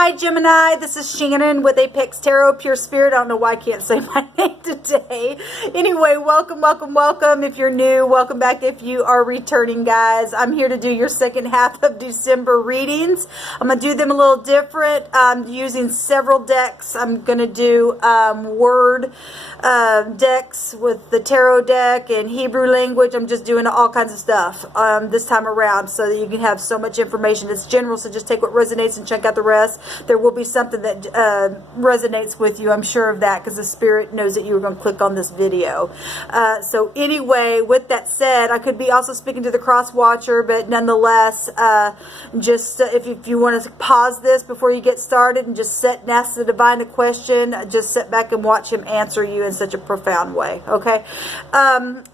Hi Gemini, this is Shannon with apextarotpurespirit. I don't know why I can't say my name today. Anyway, welcome, welcome, welcome. If you're new, welcome back if you are returning, guys. I'm here to do your second half of December readings. I'm going to do them a little different. I'm using several decks. I'm going to do word decks with the tarot deck and Hebrew language. I'm just doing all kinds of stuff this time around so that you can have so much information. It's general, so just take what resonates and check out the rest. There will be something that resonates with you. I'm sure of that because the Spirit knows that you were going to click on this video. So anyway, with that said, I could be also speaking to the cross watcher, but nonetheless, just if you want to pause this before you get started and just sit and ask the divine a question, just sit back and watch him answer you in such a profound way. Okay.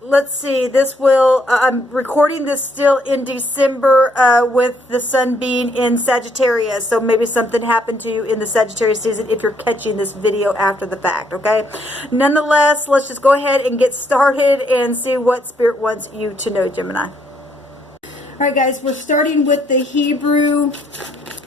Let's see. This will, I'm recording this still in December with the sun being in Sagittarius. So maybe something happened to you in the Sagittarius season if you're catching this video after the fact. Okay. Nonetheless, let's just go ahead and get started and see what Spirit wants you to know, Gemini. All right, guys, we're starting with the Hebrew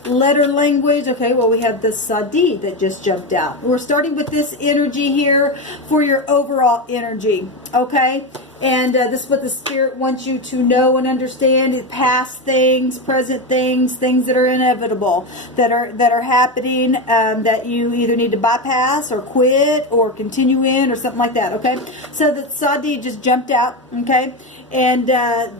letter language. Okay, well, we have the Sadi that just jumped out. We're starting with this energy here for your overall energy. Okay. And this is what the Spirit wants you to know and understand: past things, present things, things that are inevitable, that are happening, that you either need to bypass or quit or continue in or something like that. Okay, so the Sadi just jumped out. Okay, and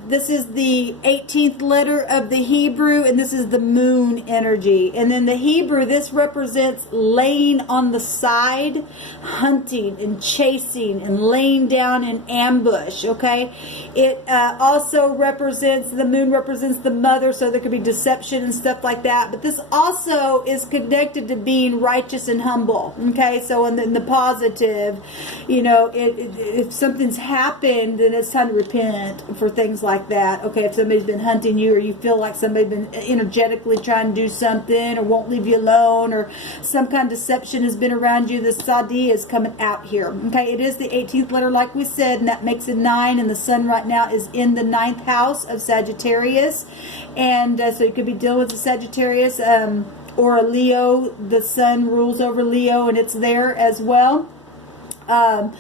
this is the 18th letter of the Hebrew, and this is the moon energy. And then the Hebrew, this represents laying on the side, hunting and chasing and laying down in ambush. Okay, it also represents, the moon represents the mother, so there could be deception and stuff like that. But this also is connected to being righteous and humble. Okay, so in the positive, you know, if something's happened, then it's time to repent for things like that. Okay, if somebody's been hunting you, or you feel like somebody's been energetically trying to do something, or won't leave you alone, or some kind of deception has been around you, the Sadi is coming out here. Okay, it is the 18th letter, like we said, and that makes it 9, and the sun right now is in the 9th house of Sagittarius, and so you could be dealing with a Sagittarius or a Leo. The sun rules over Leo, and it's there as well. The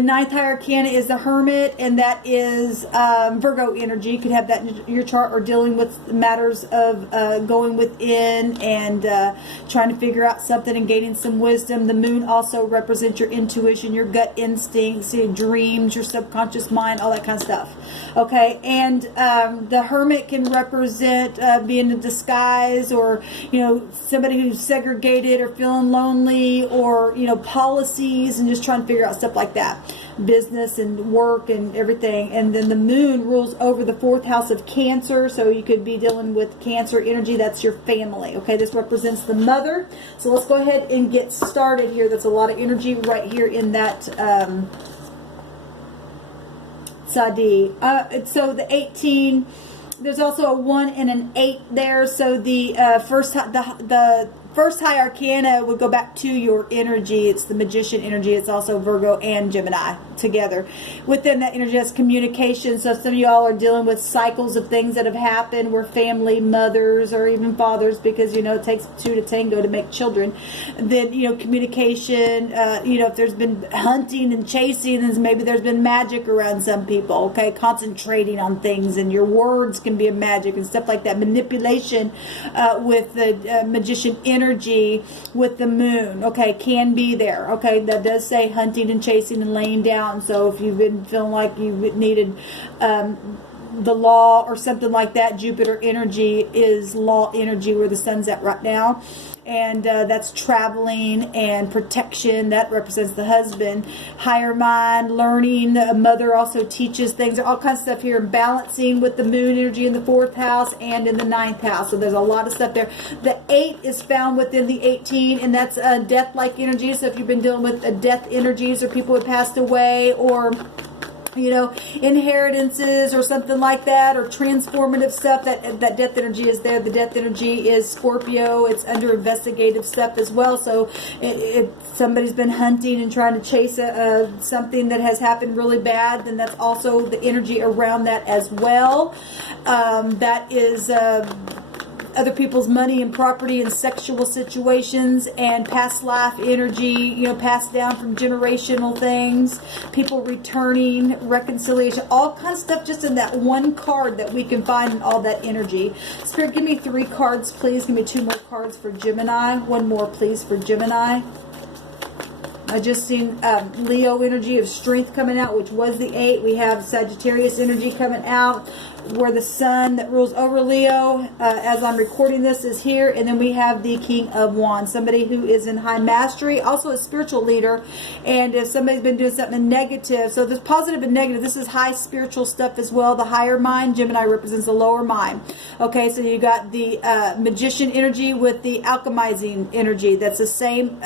9th high arcana is the Hermit, and that is Virgo energy. You could have that in your chart, or dealing with matters of going within and trying to figure out something and gaining some wisdom. The moon also represents your intuition, your gut instincts, your dreams, your subconscious mind, all that kind of stuff. Okay, and the Hermit can represent being in disguise, or, you know, somebody who's segregated or feeling lonely, or, you know, policies and just trying to figure out stuff like that, business and work and everything. And then the moon rules over the 4th house of Cancer, so you could be dealing with Cancer energy. That's your family. Okay, this represents the mother. So let's go ahead and get started here. That's a lot of energy right here in that Sadi. So the 18, there's also a 1 and an 8 there. So the first high arcana would go back to your energy. It's the Magician energy. It's also Virgo and Gemini together. Within that energy has communication. So some of y'all are dealing with cycles of things that have happened where family, mothers, or even fathers, because, you know, it takes 2 to tango to make children. Then, you know, communication, you know, if there's been hunting and chasing, then maybe there's been magic around some people. Okay, concentrating on things, and your words can be a magic and stuff like that. Manipulation with the Magician energy with the moon, okay, can be there. Okay, that does say hunting and chasing and laying down. So if you've been feeling like you needed the law or something like that, Jupiter energy is law energy, where the sun's at right now. And that's traveling and protection. That represents the husband. Higher mind, learning. A mother also teaches things. All kinds of stuff here. Balancing with the moon energy in the 4th house and in the 9th house. So there's a lot of stuff there. The 8 is found within the 18, and that's death-like energy. So if you've been dealing with death energies, or people who passed away, or, you know, inheritances or something like that, or transformative stuff, that death energy is there. The death energy is Scorpio. It's under investigative stuff as well. So if somebody's been hunting and trying to chase something that has happened really bad, then that's also the energy around that as well. That is other people's money and property and sexual situations and past life energy, you know, passed down from generational things, people returning, reconciliation, all kinds of stuff just in that one card that we can find in all that energy. Spirit, give me 3 cards, please. Give me 2 more cards for Gemini. 1 more, please, for Gemini. I just seen Leo energy of strength coming out, which was the 8. We have Sagittarius energy coming out, where the sun that rules over Leo, as I'm recording this, is here. And then we have the King of Wands, somebody who is in high mastery, also a spiritual leader. And if somebody's been doing something negative, so there's positive and negative. This is high spiritual stuff as well. The higher mind, Gemini represents the lower mind. Okay, so you got the magician energy with the alchemizing energy. That's the same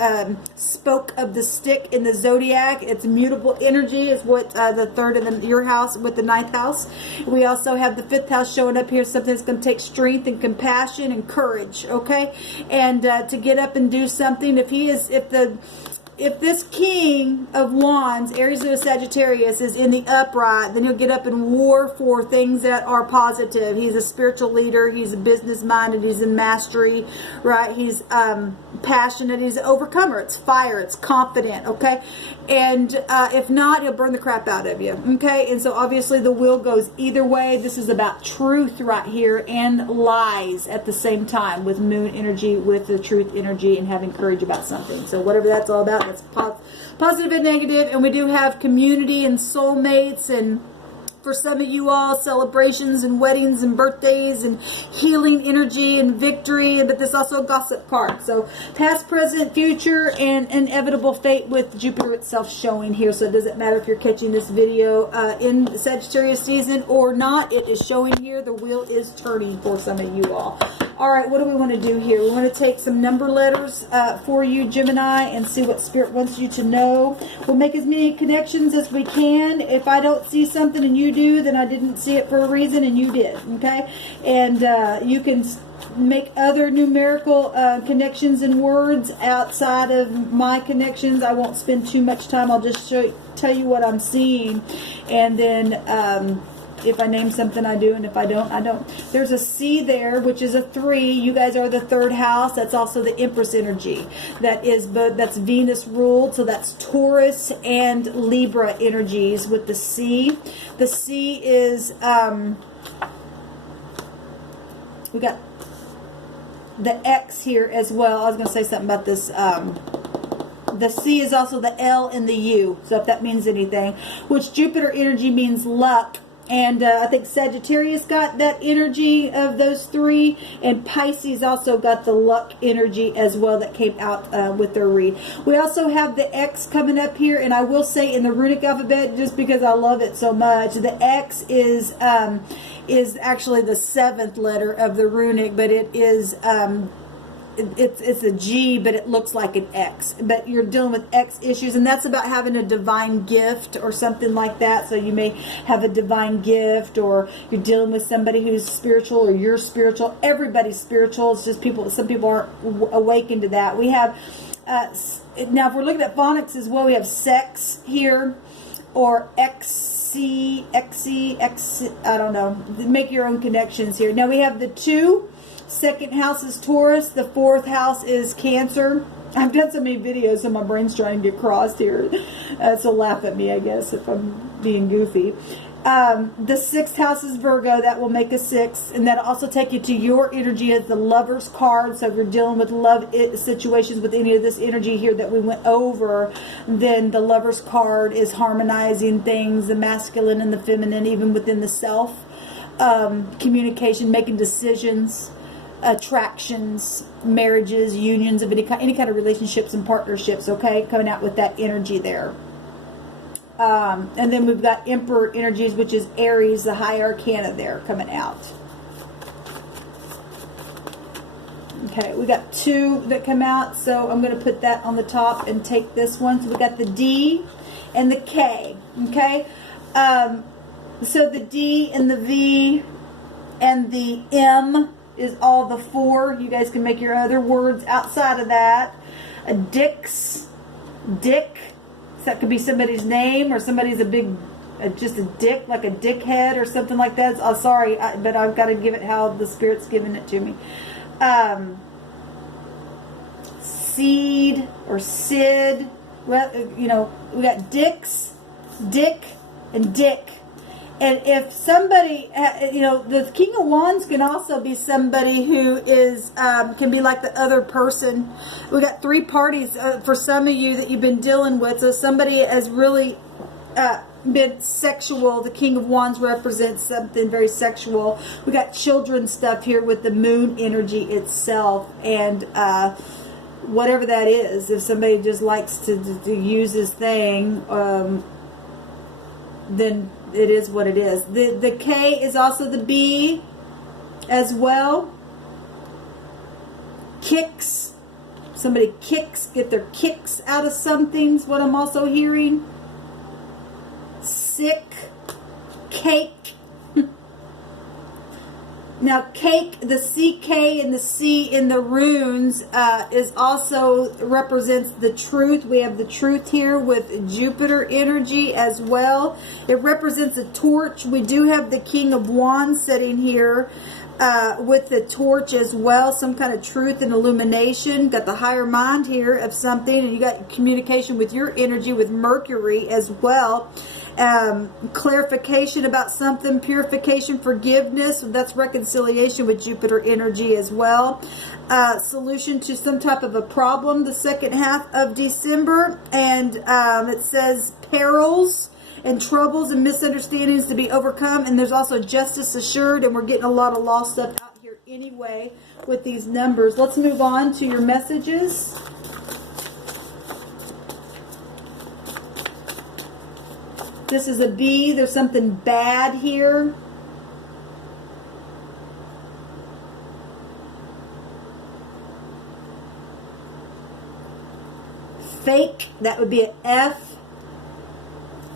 spoke of the stick in the zodiac. It's mutable energy is what the 3rd and your house with the 9th house. We also have the 5th house showing up here, something that's going to take strength and compassion and courage, okay? And to get up and do something. If this King of Wands, Aries, Leo, Sagittarius, is in the upright, then he'll get up and war for things that are positive. He's a spiritual leader. He's a business-minded. He's in mastery, right? He's passionate. He's an overcomer. It's fire. It's confident, okay? And if not, he'll burn the crap out of you, okay? And so obviously the wheel goes either way. This is about truth right here and lies at the same time, with moon energy, with the truth energy, and having courage about something. So whatever that's all about, that's positive and negative. And we do have community and soulmates, and for some of you all, celebrations and weddings and birthdays and healing energy and victory. But this also a gossip card. So past, present, future, and inevitable fate with Jupiter itself showing here. So it doesn't matter if you're catching this video in Sagittarius season or not. It is showing here. The wheel is turning for some of you all. All right, what do we want to do here? We want to take some number letters for you, Gemini, and see what Spirit wants you to know. We'll make as many connections as we can. If I don't see something and you do, then I didn't see it for a reason and you did, okay? And you can make other numerical connections and words outside of my connections. I won't spend too much time. I'll just tell you what I'm seeing, and then if I name something, I do, and if I don't, I don't. There's a C there, which is a 3. You guys are the 3rd house. That's also the Empress energy. That's Venus ruled, so that's Taurus and Libra energies with the C. The C is we got the X here as well. I was going to say something about this. The C is also the L and the U, so if that means anything, which Jupiter energy means luck. And I think Sagittarius got that energy of those 3. And Pisces also got the luck energy as well that came out with their read. We also have the X coming up here. And I will say in the runic alphabet, just because I love it so much, the X is actually the 7th letter of the runic. But it is... It's a G, but it looks like an X. But you're dealing with X issues, and that's about having a divine gift or something like that. So you may have a divine gift, or you're dealing with somebody who's spiritual, or you're spiritual. Everybody's spiritual. It's just some people aren't awakened to that. We have now if we're looking at phonics as well, we have sex here, or XC, I don't know. Make your own connections here. Now we have the 2. 2nd house is Taurus. The 4th house is Cancer. I've done so many videos, so my brain's trying to get crossed here. So laugh at me, I guess, if I'm being goofy. The 6th house is Virgo. That will make a 6. And that'll also take you to your energy as the Lover's card. So if you're dealing with love situations with any of this energy here that we went over, then the Lover's card is harmonizing things, the masculine and the feminine, even within the self. Communication, making decisions, attractions, marriages, unions of any kind of relationships and partnerships, okay, coming out with that energy there. And then we've got Emperor energies, which is Aries, the high arcana there coming out. Okay, we got 2 that come out, so I'm going to put that on the top and take this one. So we got the D and the K, okay? So the D and the V and the M is all the 4. You guys can make your other words outside of that. A Dick. So that could be somebody's name, or somebody's just a dick, like a dickhead or something like that. Oh, sorry, but I've got to give it how the Spirit's giving it to me. Seed or Sid. You know, we got Dicks, Dick, and Dick. And if somebody, you know, the King of Wands can also be somebody who is, can be like the other person. We got 3 parties for some of you that you've been dealing with. So somebody has really been sexual. The King of Wands represents something very sexual. We got children stuff here with the moon energy itself. And whatever that is, if somebody just likes to use this thing, then it is what it is. The K is also the B as well. Kicks. Somebody kicks, get their kicks out of something is what I'm also hearing. Sick. Cake. Now, cake, the CK and the C in the runes is also represents the truth. We have the truth here with Jupiter energy as well. It represents a torch. We do have the King of Wands sitting here with the torch as well. Some kind of truth and illumination. Got the higher mind here of something. And you got communication with your energy with Mercury as well. Clarification about something, purification, forgiveness, that's reconciliation with Jupiter energy as well. Solution to some type of a problem the second half of December, and it says perils and troubles and misunderstandings to be overcome, and there's also justice assured, and we're getting a lot of law stuff out here anyway with these numbers. Let's move on to your messages. This is a B. There's something bad here. Fake. That would be an F.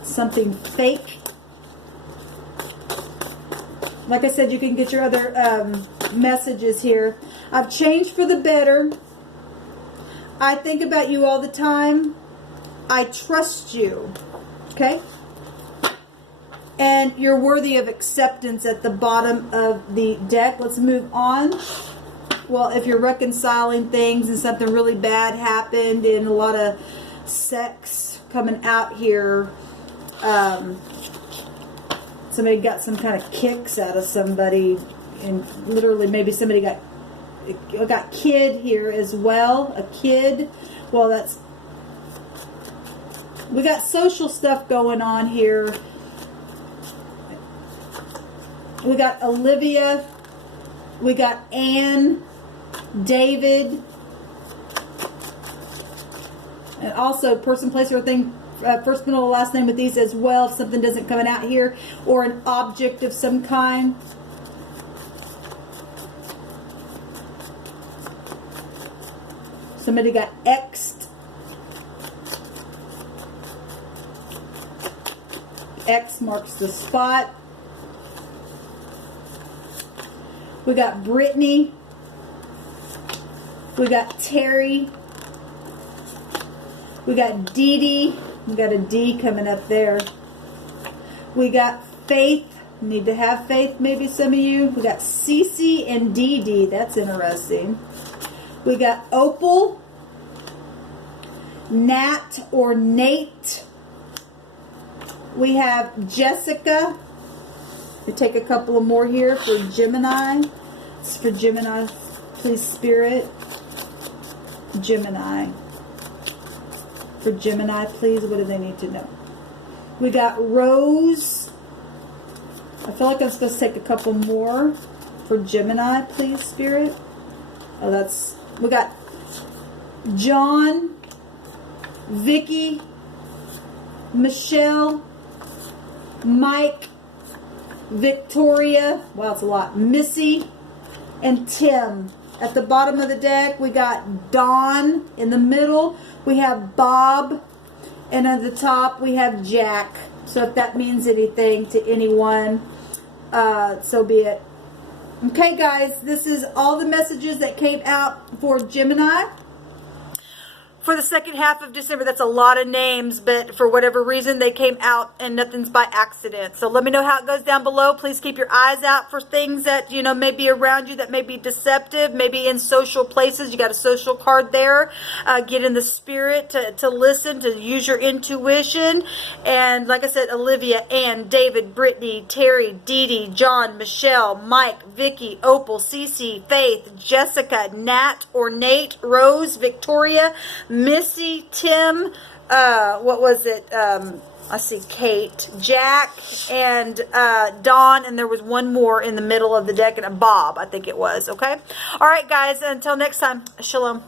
Something fake. Like I said, you can get your other messages here. I've changed for the better. I think about you all the time. I trust you. Okay? And you're worthy of acceptance at the bottom of the deck. Let's move on. Well, if you're reconciling things and something really bad happened and a lot of sex coming out here, somebody got some kind of kicks out of somebody, and literally maybe somebody got kid here as well. A kid. Well, that's, we got social stuff going on here. We got Olivia, we got Anne, David, and also person, place, or thing, first, middle, last name with these as well, if something doesn't come out here, or an object of some kind. Somebody got X'd. X marks the spot. We got Brittany. We got Terry. We got Dee Dee. We got a D coming up there. We got Faith. Need to have faith, maybe some of you. We got Cece and Dee Dee. That's interesting. We got Opal. Nat or Nate. We have Jessica. We take a couple of more here for Gemini. It's for Gemini, please, Spirit. Gemini. For Gemini, please. What do they need to know? We got Rose. I feel like I'm supposed to take a couple more for Gemini, please, Spirit. Oh, that's... We got John, Vicky, Michelle, Mike, Victoria, wow, it's a lot, Missy, and Tim. At the bottom of the deck, we got Dawn. In the middle, we have Bob. And at the top, we have Jack. So if that means anything to anyone, so be it. Okay, guys, this is all the messages that came out for Gemini. for the second half of December. That's a lot of names, but for whatever reason, they came out and nothing's by accident. So let me know how it goes down below. Please keep your eyes out for things that, you know, may be around you that may be deceptive, maybe in social places. You got a social card there. Get in the spirit to listen, to use your intuition. And like I said, Olivia, Ann, David, Brittany, Terry, Dee Dee, John, Michelle, Mike, Vicky, Opal, Cece, Faith, Jessica, Nat or Nate, Rose, Victoria, Missy, Tim, what was it? I see Kate, Jack, and Dawn, and there was one more in the middle of the deck, and Bob, I think it was, okay? All right, guys, until next time, shalom.